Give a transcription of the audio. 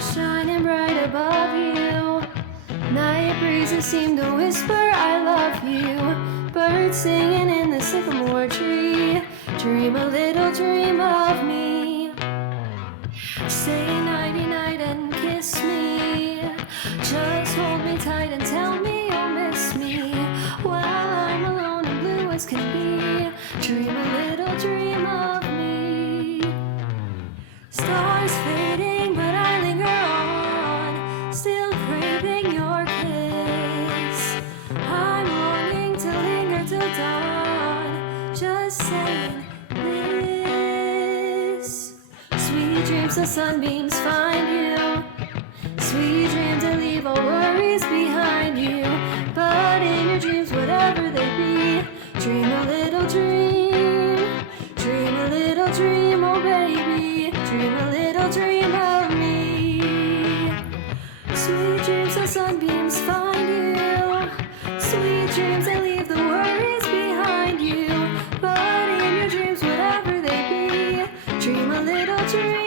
stars shining bright above you. Night breezes seem to whisper I love you. Birds singing in the sycamore tree. Dream a little dream of me. Say nighty night and kiss me. Just hold me tight and tell me you'll miss me. While I'm alone and blue as can be. Dream a little dream of me. Stars fading but I linger on, still craving your kiss. I'm longing to linger till dawn, just saying this. Sweet dreams the sunbeams find you. Sweet dreams to leave all worries behind you. But in your dreams, whatever they be, dream a little dream. Dream a little dream, oh baby. Dream a little dream of me. Sweet dreams the sunbeams find you. Sweet dreams that leave the worries behind you. But in your dreams, whatever they be, dream a little dream.